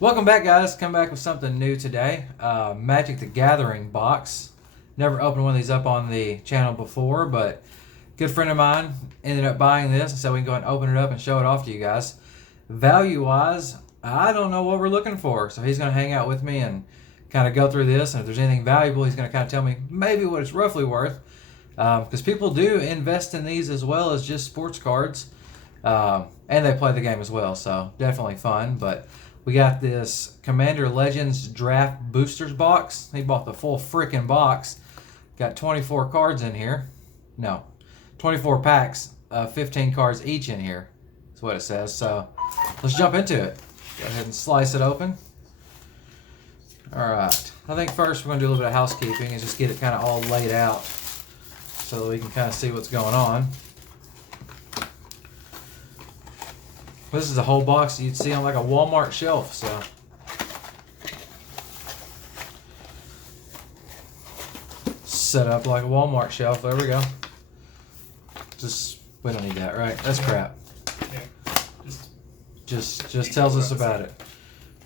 Welcome back, guys. Come back with something new today. Magic the Gathering box. Never opened one of these up on the channel before, but a good friend of mine ended up buying this, so we can go ahead and open it up and show it off to you guys. Value-wise, I don't know what we're looking for, so he's going to hang out with me and kind of go through this, and if there's anything valuable, he's going to kind of tell me maybe what it's roughly worth, because people do invest in these as well as just sports cards, and they play the game as well, so definitely fun. But we got this Commander Legends Draft Boosters box. He bought the full freaking box. Got 24 cards in here. No, 24 packs, 15 cards each in here. That's what it says. So let's jump into it. Go ahead and slice it open. All right. I think first we're going to do a little bit of housekeeping and just get it kind of all laid out so that we can kind of see what's going on. This is a whole box you'd see on like a Walmart shelf, so. Set up like a Walmart shelf. There we go. We don't need that, right? That's crap. Yeah. Just tells us about it.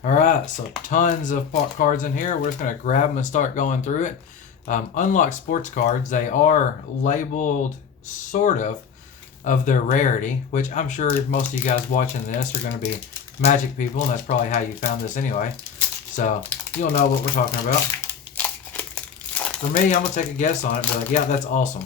All right, so tons of cards in here. We're just gonna grab them and start going through it. Unlocked sports cards. They are labeled sort of their rarity, which I'm sure most of you guys watching this are going to be Magic people, and that's probably how you found this anyway. So you'll know what we're talking about. For me, I'm going to take a guess on it and be like, yeah, that's awesome.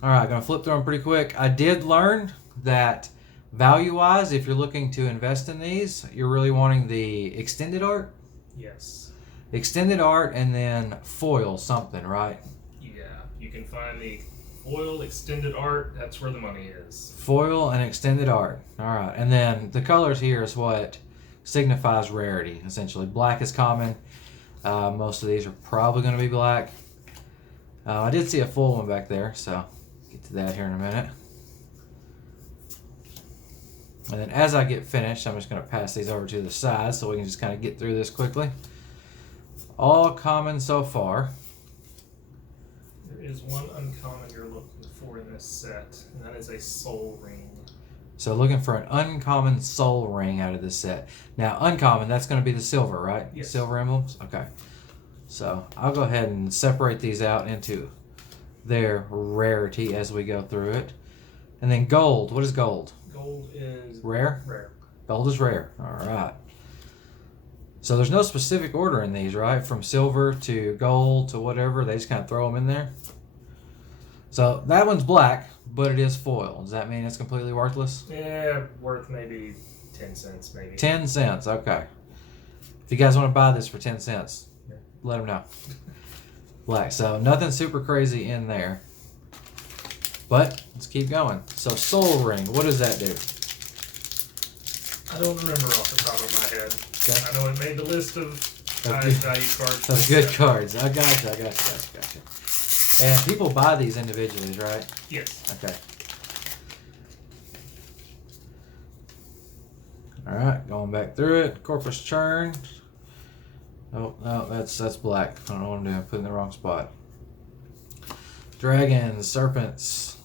Alright, going to flip through them pretty quick. I did learn that value-wise, if you're looking to invest in these, you're really wanting the extended art? Yes. Extended art and then foil something, right? Yeah, you can find the foil extended art. That's where the money is. Foil and extended art. All right, and then the colors here is what signifies rarity. Essentially, black is common. Most of these are probably going to be black. I did see a full one back there, so get to that here in a minute. And then as I get finished, I'm just going to pass these over to the side so we can just kind of get through this quickly. All common so far. There is one uncommon you're looking for in this set, and that is a soul ring. So looking for an uncommon soul ring out of this set. Now uncommon, that's going to be the silver, right? Yes. Silver emblems? Okay. So I'll go ahead and separate these out into their rarity as we go through it. And then gold. What is gold? Gold is Rare? Rare. Gold is rare. All right. So there's no specific order in these, right? From silver to gold to whatever. They just kind of throw them in there. So that one's black, but it is foil. Does that mean it's completely worthless? Yeah, worth maybe 10 cents, maybe. 10 cents, okay. If you guys want to buy this for 10 cents, yeah, let them know. Black, so nothing super crazy in there. But let's keep going. So soul ring, what does that do? I don't remember off the top of my head. Okay. I know it made the list of highest value cards. Those good cards. I gotcha. And people buy these individually, right? Yes. Okay. All right, going back through it. Corpus churn. Oh no, that's black. I don't know what I'm doing. Put it in the wrong spot. Dragons, serpents.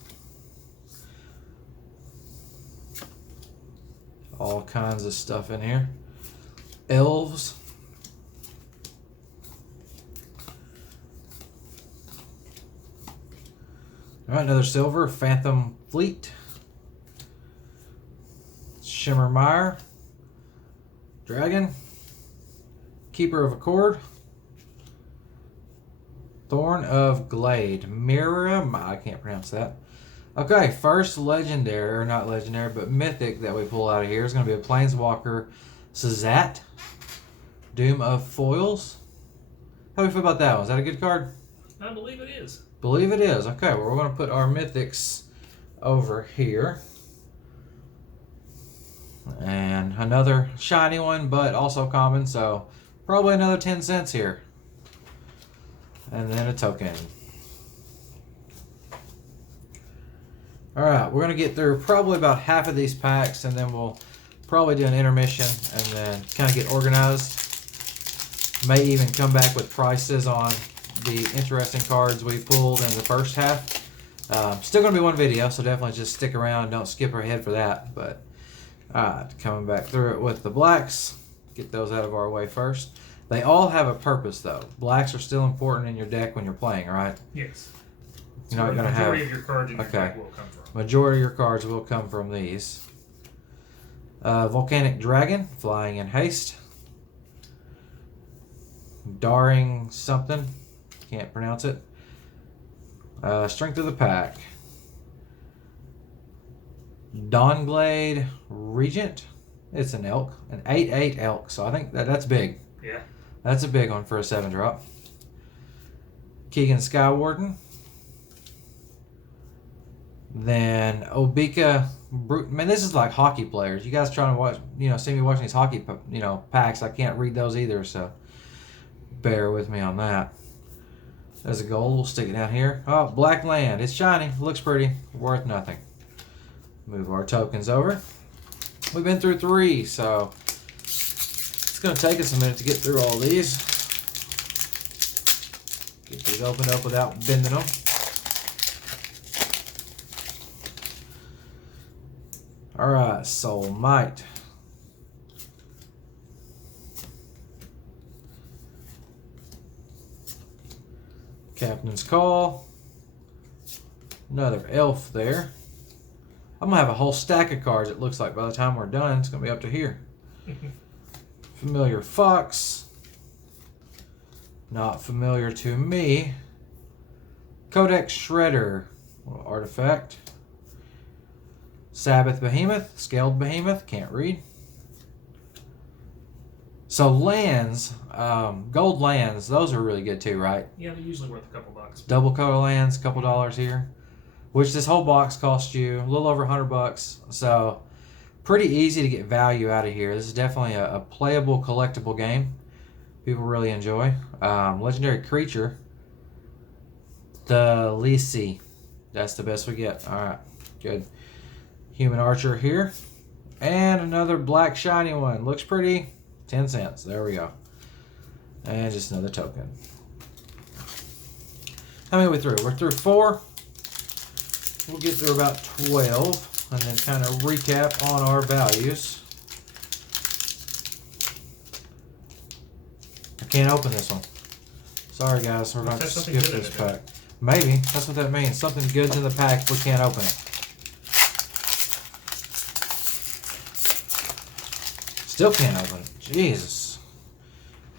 All kinds of stuff in here. Elves. All right, another silver. Phantom Fleet. Shimmermire. Dragon. Keeper of Accord. Thorn of Glade. Mirror. I can't pronounce that. Okay, first legendary, or not legendary, but mythic that we pull out of here is going to be a Planeswalker Sazat. Doom of Foils. How do we feel about that one? Is that a good card? I believe it is. Believe it is. Okay, well, we're going to put our mythics over here. And another shiny one, but also common, so probably another 10 cents here. And then a token. Alright, we're going to get through probably about half of these packs, and then we'll probably do an intermission and then kind of get organized. May even come back with prices on the interesting cards we pulled in the first half. Still going to be one video, so definitely just stick around. Don't skip ahead for that. But Alright, coming back through it with the blacks. Get those out of our way first. They all have a purpose, though. Blacks are still important in your deck when you're playing, right? Yes. You're not going to have... Majority of your cards in your deck will come from. Majority of your cards will come from these. Volcanic Dragon, flying in haste. Daring something. Can't pronounce it. Strength of the Pack. Dawnglade Regent. It's an elk. An 8/8 elk. So I think that's big. Yeah. That's a big one for a 7-drop. Keegan Skywarden. Then Obika Brute. Man, this is like hockey players. You guys trying to watch, see me watching these hockey, packs. I can't read those either, so bear with me on that. There's a gold. We'll stick it down here. Oh, Black Land. It's shiny. Looks pretty. Worth nothing. Move our tokens over. We've been through 3, so it's going to take us a minute to get through all these. Get these opened up without bending them. Alright, Soul Might. Captain's Call. Another elf there. I'm going to have a whole stack of cards, it looks like, by the time we're done. It's going to be up to here. Familiar Fox. Not familiar to me. Codex Shredder. Little artifact. Sabbath Behemoth. Scaled Behemoth. Can't read. So lands, gold lands, those are really good too, right? Yeah, they're usually worth a couple bucks. Double color lands, couple dollars here. Which this whole box costs you a little over $100. So pretty easy to get value out of here. This is definitely a playable, collectible game. People really enjoy. Legendary creature. The Lisi. That's the best we get. Alright, good. Human Archer here. And another black shiny one. Looks pretty. 10 cents. There we go. And just another token. How many are we through? We're through 4. We'll get through about 12 and then kind of recap on our values. I can't open this one. Sorry guys, we're going to skip this pack. Maybe. That's what that means. Something good's in the pack, we can't open it. Still can't open it. Jesus.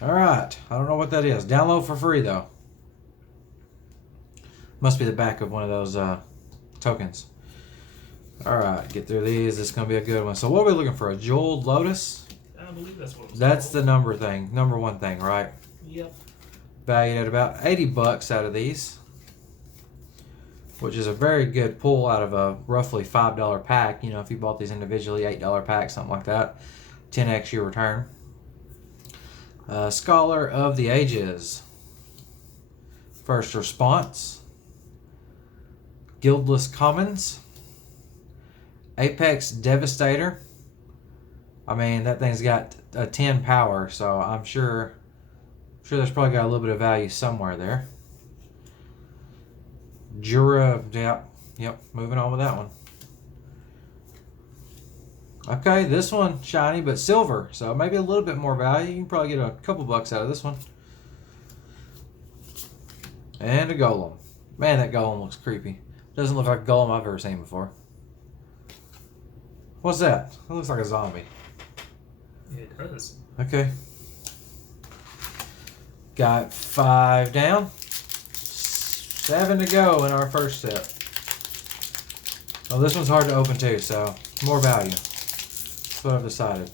Alright. I don't know what that is. Download for free though. Must be the back of one of those tokens. Alright. Get through these. This is going to be a good one. So what are we looking for? A Jeweled Lotus? I believe that's what it was That's called. the number one thing, right? Yep. Valued at about 80 bucks out of these. Which is a very good pull out of a roughly $5 pack. If you bought these individually, $8 pack, something like that. 10x your return. Scholar of the Ages. First Response. Guildless Commons. Apex Devastator. I mean, that thing's got a 10 power, so I'm sure there's probably got a little bit of value somewhere there. Jura, yep, moving on with that one. Okay, this one shiny but silver, so maybe a little bit more value. You can probably get a couple bucks out of this one. And a golem. Man, that golem looks creepy. Doesn't look like a golem I've ever seen before. What's that? It looks like a zombie. It does. Okay. Got 5 down. 7 to go in our first set. Well, this one's hard to open too, so more value. That's what I've decided.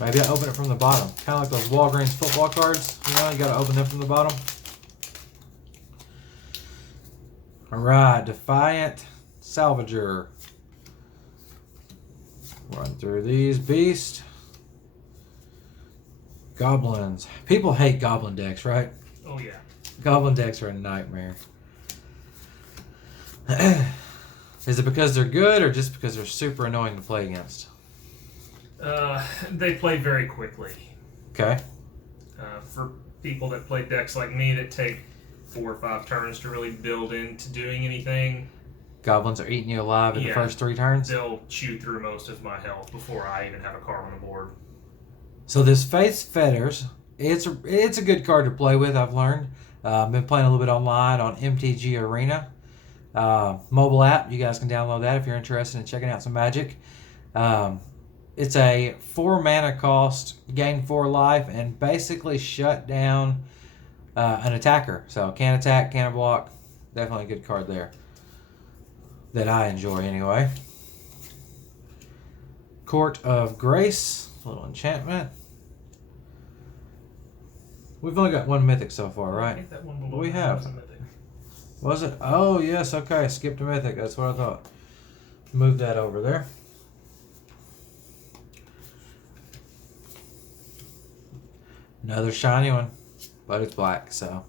Maybe I open it from the bottom. Kind of like those Walgreens football cards. You gotta open them from the bottom. Alright, Defiant Salvager. Run through these. Beast. Goblins. People hate goblin decks, right? Oh yeah. Goblin decks are a nightmare. Is it because they're good or just because they're super annoying to play against? They play very quickly. Okay. For people that play decks like me that take 4 or 5 turns to really build into doing anything, Goblins are eating you alive in the first 3 turns. They'll chew through most of my health before I even have a card on the board. So this Faith Fetters, it's a good card to play with, I've learned. Been playing a little bit online on MTG Arena. Mobile app, you guys can download that if you're interested in checking out some Magic. It's a 4 mana cost, gain 4 life, and basically shut down an attacker. So can't attack, can't block. Definitely a good card there. That I enjoy anyway. Court of Grace, a little enchantment. We've only got 1 mythic so far, right? I think that one below We have. was a mythic. Was it? Oh, yes, okay. Skipped a mythic. That's what I thought. Move that over there. Another shiny one, but it's black, so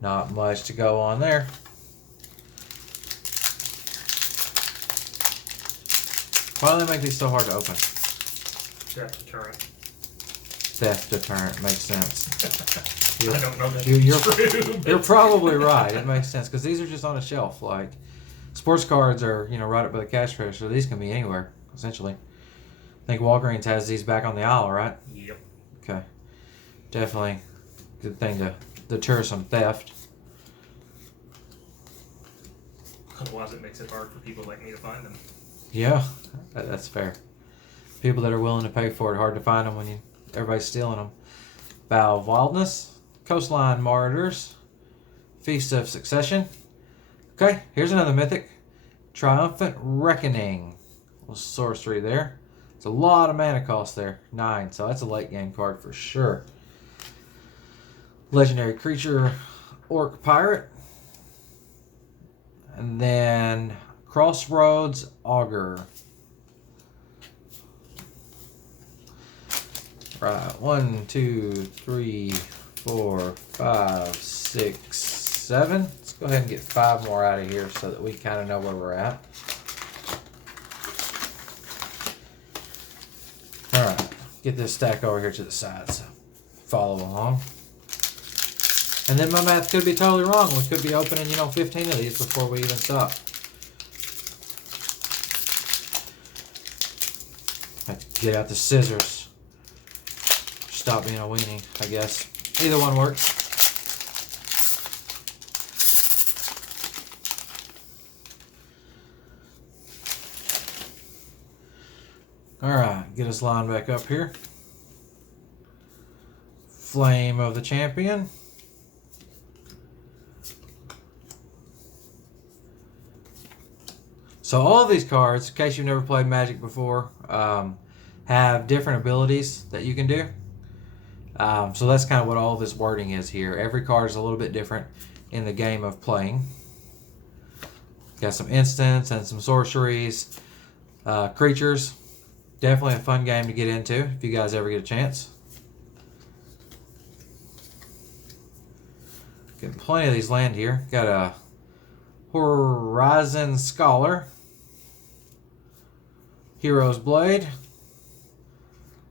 not much to go on there. Why do they make these so hard to open? Death deterrent. Theft deterrent makes sense. I don't know that You're true. You're probably right. It makes sense because these are just on a shelf. Like sports cards are, right up by the cash register. These can be anywhere essentially. I think Walgreens has these back on the aisle, right? Yep. Okay. Definitely good thing to deter some theft. Otherwise, it makes it hard for people like me to find them. Yeah, that's fair. People that are willing to pay for it, hard to find them when everybody's stealing them. Vow of Wildness, Coastline Martyrs, Feast of Succession. Okay, here's another mythic. Triumphant Reckoning. A little sorcery there. It's a lot of mana cost there. 9, so that's a late game card for sure. Legendary Creature, Orc Pirate. And then Crossroads Augur. Right, 1, 2, 3, 4, 5, 6, 7. Let's go ahead and get 5 more out of here so that we kind of know where we're at. Alright, get this stack over here to the side, so follow along. And then my math could be totally wrong. We could be opening, 15 of these before we even stop. Get out the scissors. Stop being a weenie, I guess. Either one works. Alright, get us lined back up here. Flame of the Champion. So all of these cards, in case you've never played Magic before, have different abilities that you can do. So that's kind of what all this wording is here. Every card is a little bit different in the game of playing. Got some instants and some sorceries. Creatures. Definitely a fun game to get into if you guys ever get a chance. Getting plenty of these land here. Got a Horizon Scholar. Hero's Blade.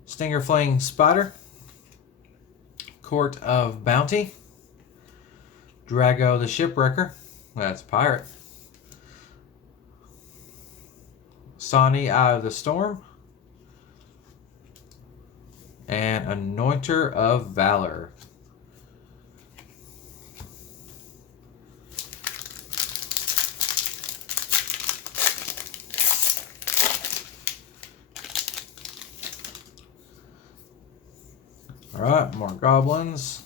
Stinger Flaying Spider. Court of Bounty. Drago the Shipwrecker. That's Pirate. Sani Eye of the Storm. And Anointer of Valor. Alright, more goblins.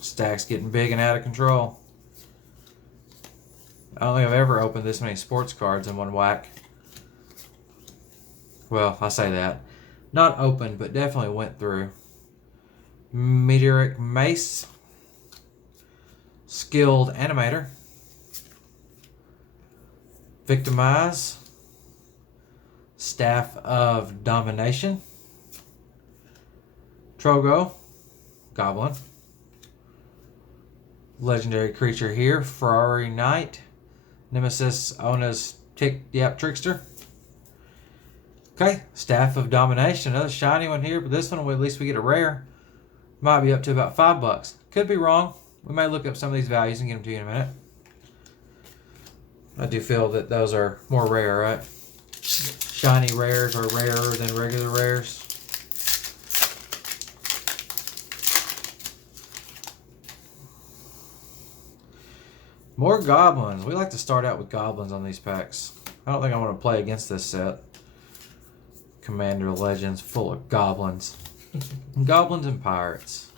Stack's getting big and out of control. I don't think I've ever opened this many sports cards in one whack. Well, I say that. Not opened, but definitely went through. Meteoric Mace. Skilled Animator. Victimize. Staff of Domination. Trogo. Goblin. Legendary creature here. Ferrari Knight. Nemesis Ona's Trickster. Okay, Staff of Domination. Another shiny one here, but this one at least we get a rare. Might be up to about $5. Could be wrong. We may look up some of these values and get them to you in a minute. I do feel that those are more rare, right? Shiny rares are rarer than regular rares. More goblins. We like to start out with goblins on these packs. I don't think I want to play against this set. Commander Legends full of goblins. Goblins and pirates.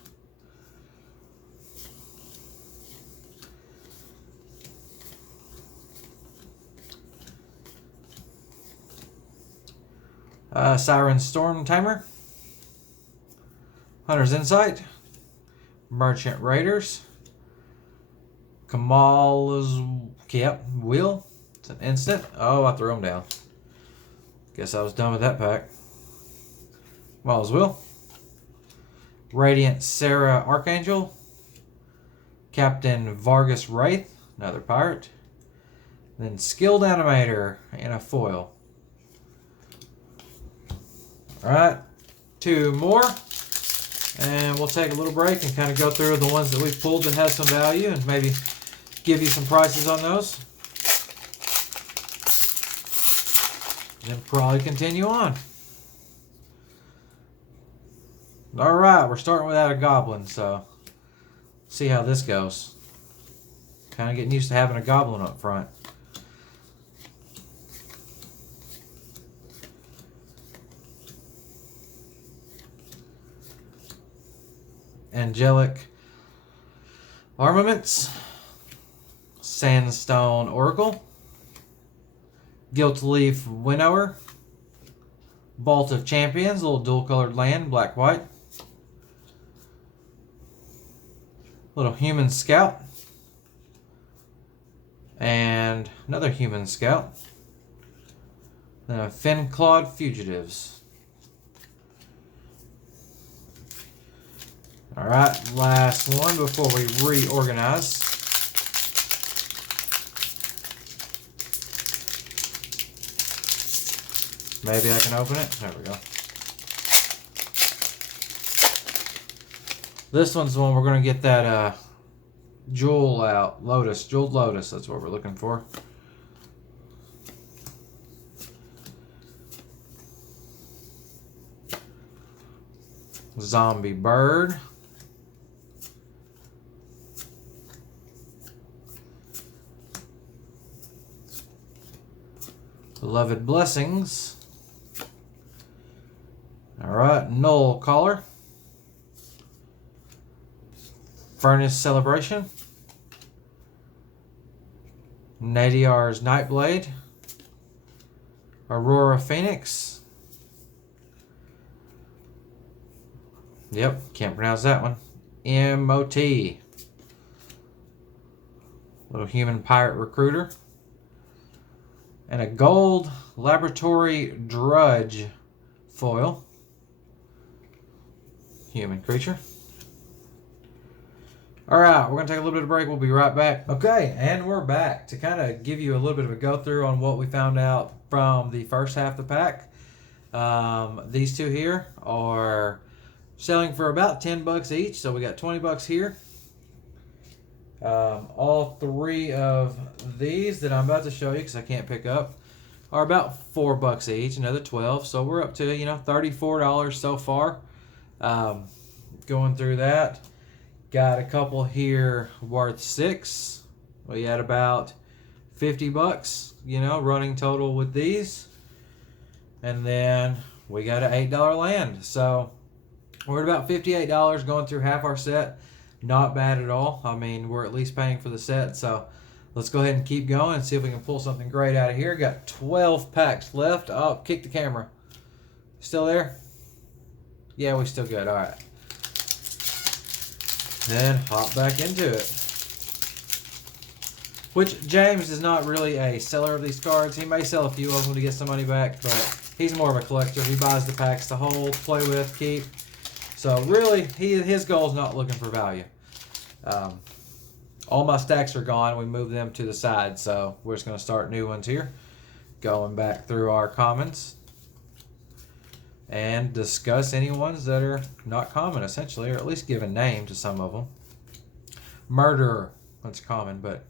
Siren Storm Tamer. Hunter's Insight. Merchant Raiders. Kamal's Wheel. It's an instant. Oh, I threw him down. Guess I was done with that pack. Kamal's Wheel. Radiant Sarah Archangel. Captain Vargas Wraith, another pirate. Then Skilled Animator and a foil. Alright, 2 more. And we'll take a little break and kind of go through the ones that we've pulled that have some value and maybe give you some prices on those. Then probably continue on. Alright, we're starting without a goblin, so see how this goes. Kind of getting used to having a goblin up front. Angelic Armaments. Sandstone Oracle. Gilt Leaf Winnower. Vault of Champions, a little dual colored land, black white. Little Human Scout. And another Human Scout. Then Fin-Clawed Fugitives. Alright, last one before we reorganize. Maybe I can open it. There we go. This one's the one we're going to get that jewel out. Lotus. Jeweled Lotus. That's what we're looking for. Zombie Bird. Beloved Blessings. Alright, Null Caller. Furnace Celebration. Nadiar's Nightblade. Aurora Phoenix. Yep, can't pronounce that one. MOT. Little Human Pirate Recruiter. And a gold Laboratory Drudge foil. Human creature. Alright, we're going to take a little bit of a break. We'll be right back. Okay, and we're back to kind of give you a little bit of a go-through on what we found out from the first half of the pack. These two here are selling for about $10 each, so we got $20 here. All 3 of these that I'm about to show you, because I can't pick up, are about $4 each, another 12. So we're up to, $34 so far. Going through that, got a couple here worth $6. We had about $50, running total with these. And then we got an $8 land. So we're at about $58 going through half our set. Not bad at all. I mean, we're at least paying for the set. So let's go ahead and keep going and see if we can pull something great out of here. Got 12 packs left. Oh, kick the camera. Still there? Yeah, we're still good. All right. Then hop back into it. Which James is not really a seller of these cards. He may sell a few of them to get some money back, but he's more of a collector. He buys the packs to hold, play with, keep. So really, his goal is not looking for value. All my stacks are gone. We moved them to the side, so we're just going to start new ones here. Going back through our commons. and discuss any ones that are not common, essentially, or at least give a name to some of them. Murderer, that's common, but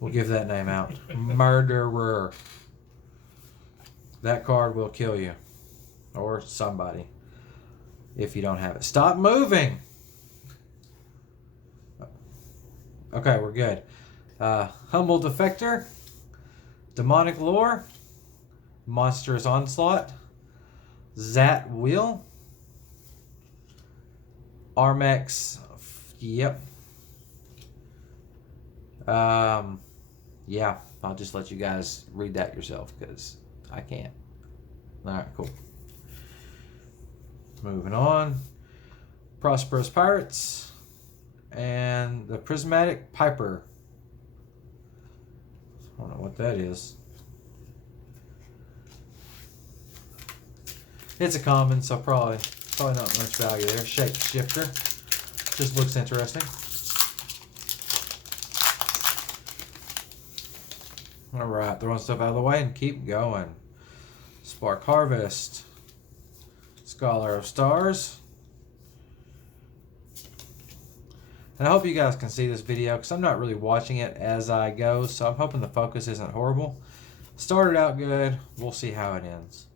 we'll give that name out. Murderer. That card will kill you, or somebody, if you don't have it. Stop moving! Okay, we're good. Humble Defector, Demonic Lore, Monstrous Onslaught, Zat Wheel, Armex, yep. Yeah, I'll just let you guys read that yourself because I can't. Alright, cool. Moving on. Prosperous Pirates and the Prismatic Piper. I don't know what that is. It's a common, so probably not much value there. Shapeshifter. Just looks interesting. Alright, throwing stuff out of the way and keep going. Spark Harvest. Scholar of Stars. And I hope you guys can see this video because I'm not really watching it as I go, so I'm hoping the focus isn't horrible. Started out good, we'll see how it ends.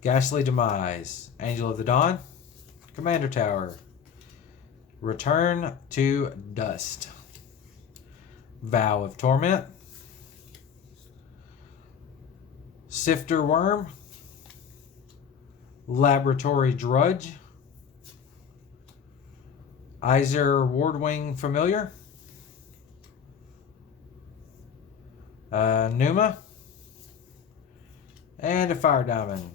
Ghastly Demise, Angel of the Dawn, Commander Tower, Return to Dust, Vow of Torment, Sifter Worm, Laboratory Drudge, Iser Wardwing Familiar, Numa, and a Fire Diamond.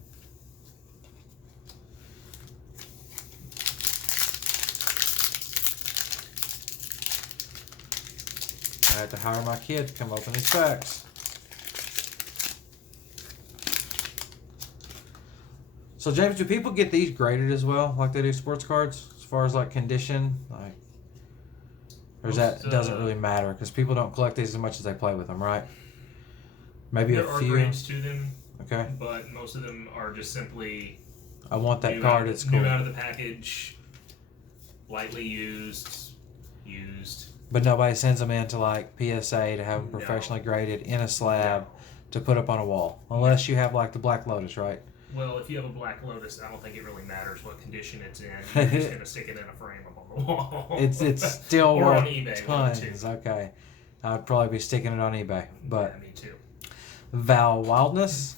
I had to hire my kid to come open these packs. So James, do people get these graded as well, like they do sports cards, as far as like condition, like, or is that doesn't really matter because people don't collect these as much as they play with them, right? Maybe there a are few. grades to them. Okay. But most of them are just simply. I want that card. It's cool. New out of the package, lightly used. But nobody sends them in to like PSA to have them professionally graded in a slab to put up on a wall, unless you have like the Black Lotus, right? Well, if you have a Black Lotus, I don't think it really matters what condition it's in. You're just going to stick it in a frame up on the wall. It's still or worth on eBay, tons. Okay, I'd probably be sticking it on eBay. But yeah, me too. Val Wildness,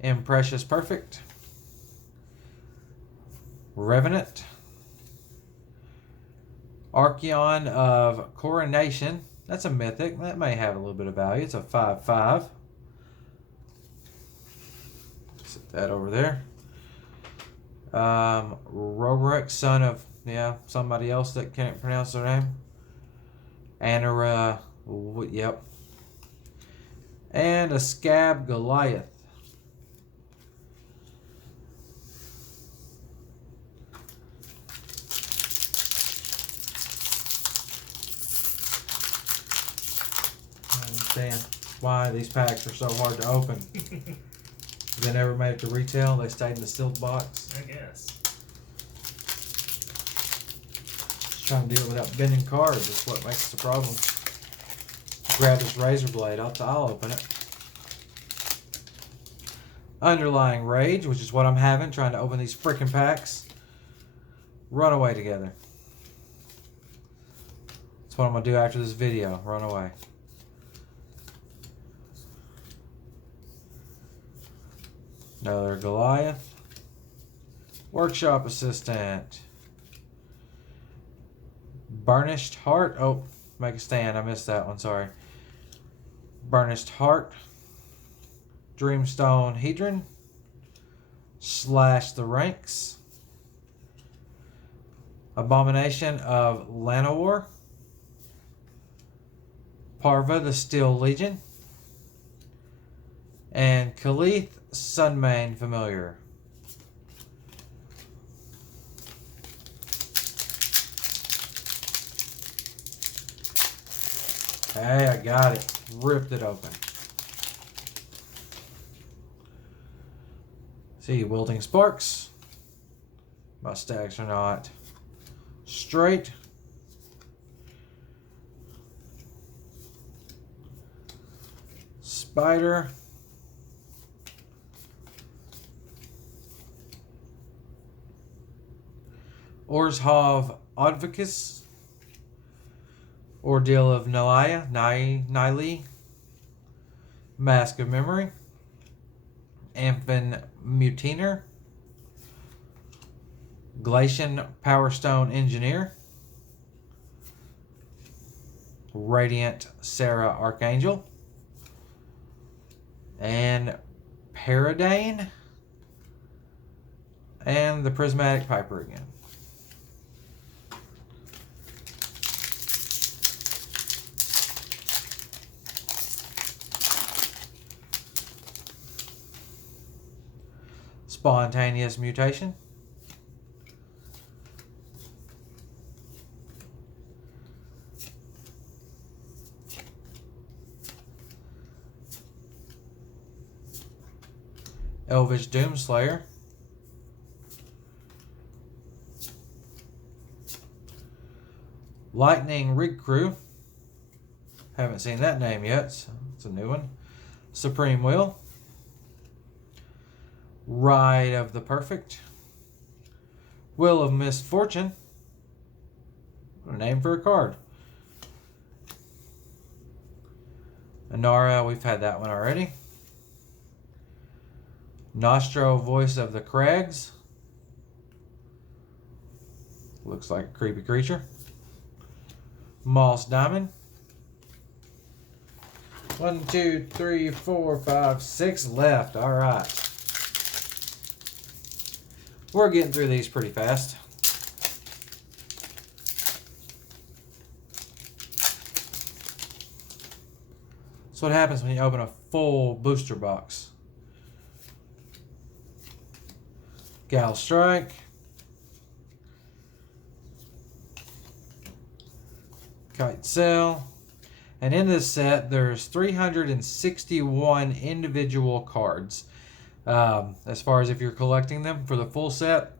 Imprecious Perfect, Revenant, Archeon of Coronation. That's a mythic. That may have a little bit of value. It's a 5/5. Set that over there. Robrex, son of somebody else that can't pronounce their name. Anara, yep. And a Scab Goliath. I understand why these packs are so hard to open. They never made it to retail. They stayed in the sealed box. I guess. Just trying to do it without bending cards is what makes the problem. Grab this razor blade. I'll open it. Underlying Rage, which is what I'm having, trying to open these freaking packs. Run away together. That's what I'm going to do after this video. Run away. Another Goliath. Workshop Assistant. Burnished Heart. Oh, make a stand. I missed that one. Sorry. Burnished Heart. Dreamstone Hedron. Slash the Ranks. Abomination of Llanowar. Parva the Steel Legion. And Khalith Sunmane Familiar. Hey, I got it. Ripped it open. See, Wilting Sparks. Mustaches are not straight. Spider. Orzhov Advocus. Ordeal of Nili. Mask of Memory. Amphin Mutiner. Glacian Power Stone Engineer. Radiant Sarah Archangel. And Paradane. And the Prismatic Piper again. Spontaneous Mutation. Elvish Doomslayer. Lightning Rig Crew. Haven't seen that name yet, so it's a new one. Supreme Will. Ride of the Perfect. Will of Misfortune. What a name for a card. Anara, we've had that one already. Nostro, Voice of the Crags. Looks like a creepy creature. Moss Diamond. 1, 2, 3, 4, 5, 6 left. All right. We're getting through these pretty fast. That's what happens when you open a full booster box. Gal Strike. Kite Sail. And in this set, there's 361 individual cards. As far as if you're collecting them for the full set,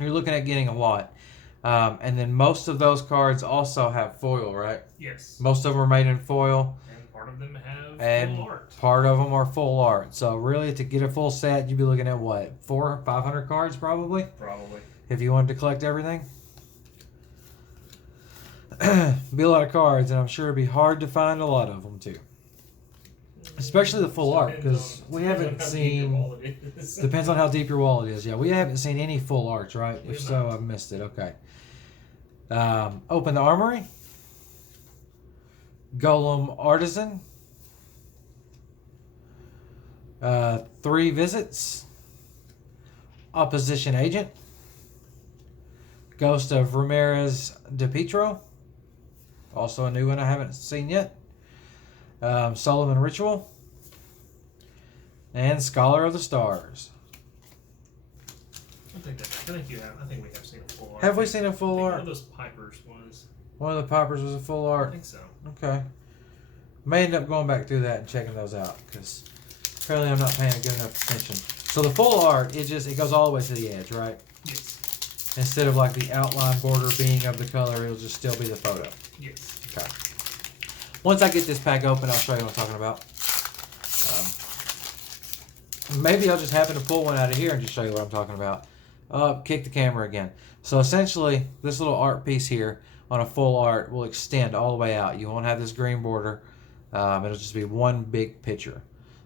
you're looking at getting a lot. And then most of those cards also have foil, right? Yes. Most of them are made in foil. And part of them have And full art. part of them are full art. So really, to get a full set, you'd be looking at what, 400 or 500 cards probably? Probably. If you wanted to collect everything. Be a lot of cards, and I'm sure it'd be hard to find a lot of them too. Especially the full art, because we haven't seen. Depends on how deep your wallet is. Yeah, we haven't seen any full arts, right? If so, I've missed it. Okay. Open the Armory. Golem Artisan. 3 Visits. Opposition Agent. Ghost of Ramirez de Petro. Also a new one I haven't seen yet. Solomon Ritual. And Scholar of the Stars. I think we have seen a full art. Have we seen a full art? One of those Pipers was. One of the Pipers was a full I art. think so. Okay. May end up going back through that and checking those out because apparently I'm not paying a good enough attention. So the full art, it goes all the way to the edge, right? Yes. Instead of like the outline border being of the color, it'll just still be the photo. Yes. Okay. Once I get this pack open, I'll show you what I'm talking about. Maybe I'll just happen to pull one out of here and just show you what I'm talking about. Kick the camera again. So essentially, this little art piece here on a full art will extend all the way out. You won't have this green border. It'll just be one big picture.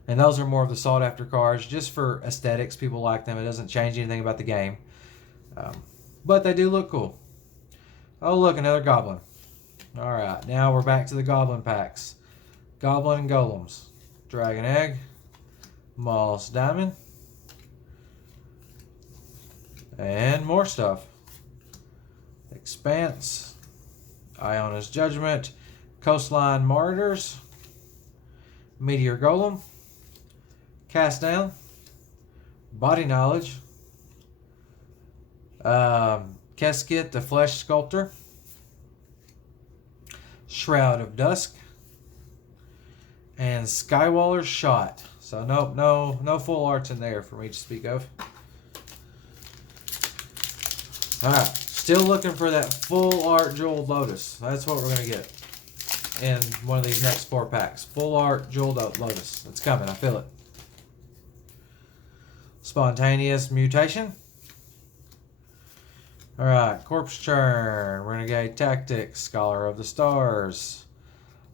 And those are more of the sought after cards, just for aesthetics. People like them. It doesn't change anything about the game. But they do look cool. Oh, look, another Goblin. All right, now we're back to the Goblin packs. Goblin and Golems. Dragon Egg. Moss Diamond. And more stuff. Expanse. Iona's Judgment. Coastline Martyrs. Meteor Golem. Cast Down. Body Knowledge. Keskit, the Flesh Sculptor. Shroud of Dusk. And Skywaller's Shot. So no full arts in there for me to speak of. Alright, still looking for that full art Jeweled Lotus. That's what we're going to get in one of these next 4 packs. Full art Jeweled Lotus. It's coming, I feel it. Spontaneous Mutation. Alright, Corpse Churn, Renegade Tactics, Scholar of the Stars,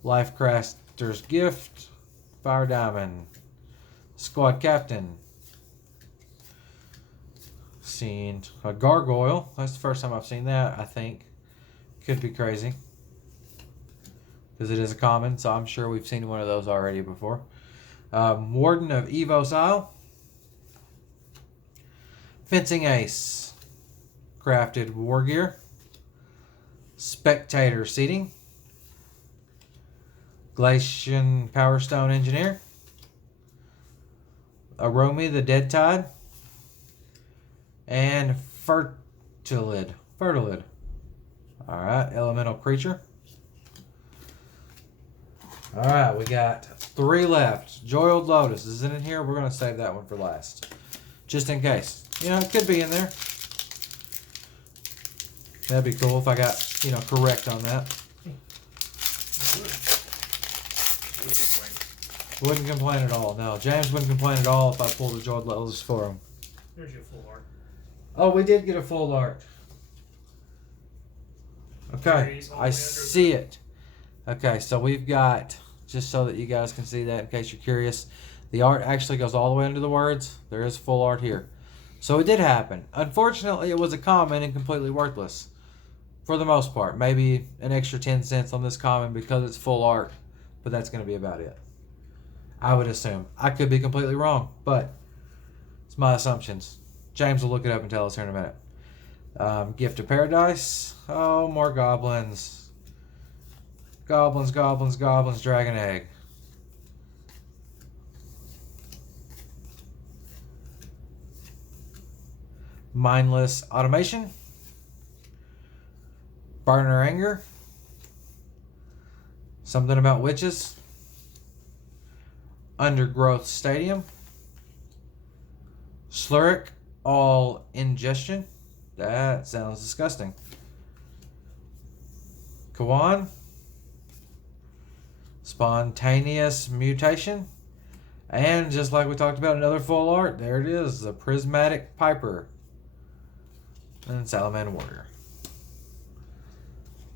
Lifecrafter's Gift, Fire Diamond, Squad Captain. Seen a Gargoyle. That's the first time I've seen that, I think. Could be crazy. Because it is a common, so I'm sure we've seen one of those already before. Warden of Evos Isle. Fencing Ace. Crafted War Gear. Spectator Seating. Glacian Power Stone Engineer. Aromi the Dead Tide. And Fertilid. Alright, Elemental Creature. Alright, we got 3 left. Jeweled Lotus. Is it in here? We're going to save that one for last. Just in case. You know, it could be in there. That'd be cool if I got, you know, correct on that. Wouldn't complain at all. No, James wouldn't complain at all if I pulled the Jeweled Lotus for him. There's your full art. Oh, we did get a full art. Okay, I see it. Okay, so we've got, just so that you guys can see that in case you're curious, the art actually goes all the way into the words. There is full art here. So it did happen. Unfortunately, it was a common and completely worthless. For the most part. Maybe an extra 10 cents on this common because it's full art. But that's going to be about it. I would assume. I could be completely wrong, but it's my assumptions. James will look it up and tell us here in a minute. Gift of Paradise. Oh, more goblins. Goblins, dragon egg. Mindless Automation. Burner Anger. Something About Witches. Undergrowth Stadium. Sluric All Ingestion. That sounds disgusting. Kawan. Spontaneous Mutation. And just like we talked about, another full art. There it is. The Prismatic Piper. And Salamander Warrior.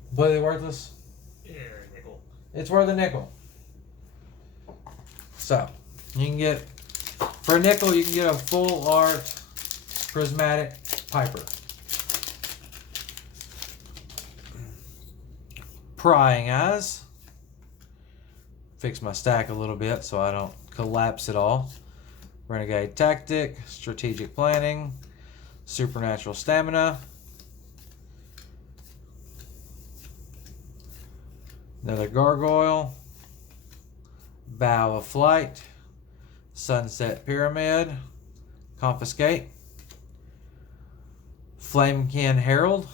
Completely worthless? Yeah, nickel. It's worth a nickel. So, you can get, for a nickel, you can get a full art Prismatic Piper. Prying Eyes. Fix my stack a little bit so I don't collapse it all. Renegade Tactic, Strategic Planning, Supernatural Stamina. Another Gargoyle. Bow of Flight. Sunset Pyramid. Confiscate. Flamekin Herald.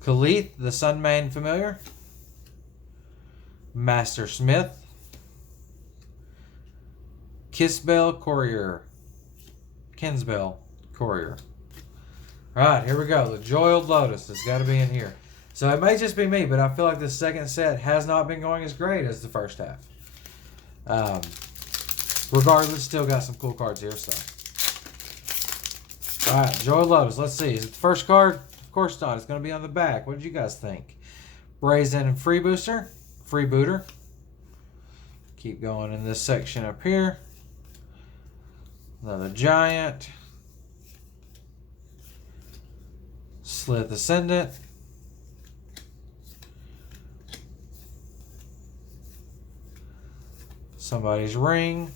Khalith, the Sunmane Familiar. Master Smith. Kinsbell Courier. Alright, here we go. The Jeweled Lotus has got to be in here. So it may just be me, but I feel like this second set has not been going as great as the first half. Regardless, still got some cool cards here. So, alright, Jeweled Lotus. Let's see. Is it the first card? Of course not. It's going to be on the back. What did you guys think? Brazen Freebooter. Keep going in this section up here. Another Giant. Slith Ascendant. Somebody's Ring.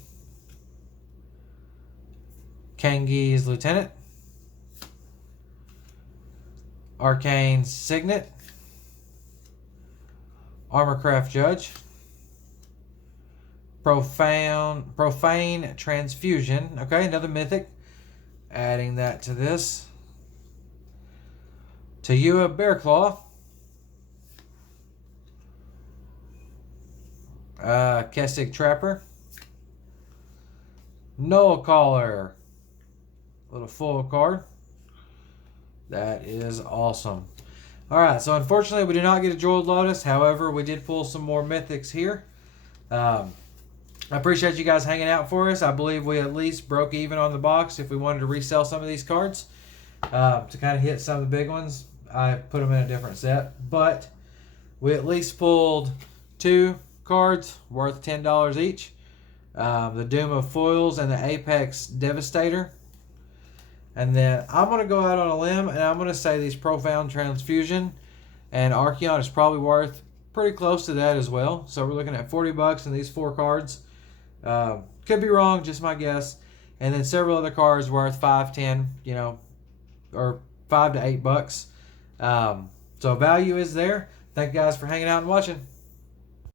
Kangi's Lieutenant. Arcane Signet. Armorcraft Judge. Profane Transfusion. Okay, another Mythic. Adding that to this. Tayua Bearclaw. Kessig Trapper. Null Caller. Little full card. That is awesome. Alright, so unfortunately we did not get a Jeweled Lotus. However, we did pull some more Mythics here. I appreciate you guys hanging out for us. I believe we at least broke even on the box if we wanted to resell some of these cards. To kind of hit some of the big ones, I put them in a different set. But we at least pulled 2 cards worth $10 each. The Doom of Foils and the Apex Devastator. And then I'm going to go out on a limb and I'm going to say these Profound Transfusion and Archeon is probably worth pretty close to that as well. So we're looking at $40 in these 4 cards. Could be wrong, just my guess. And then several other cards worth $5, $10, you know, or $5 to $8. So value is there. Thank you guys for hanging out and watching.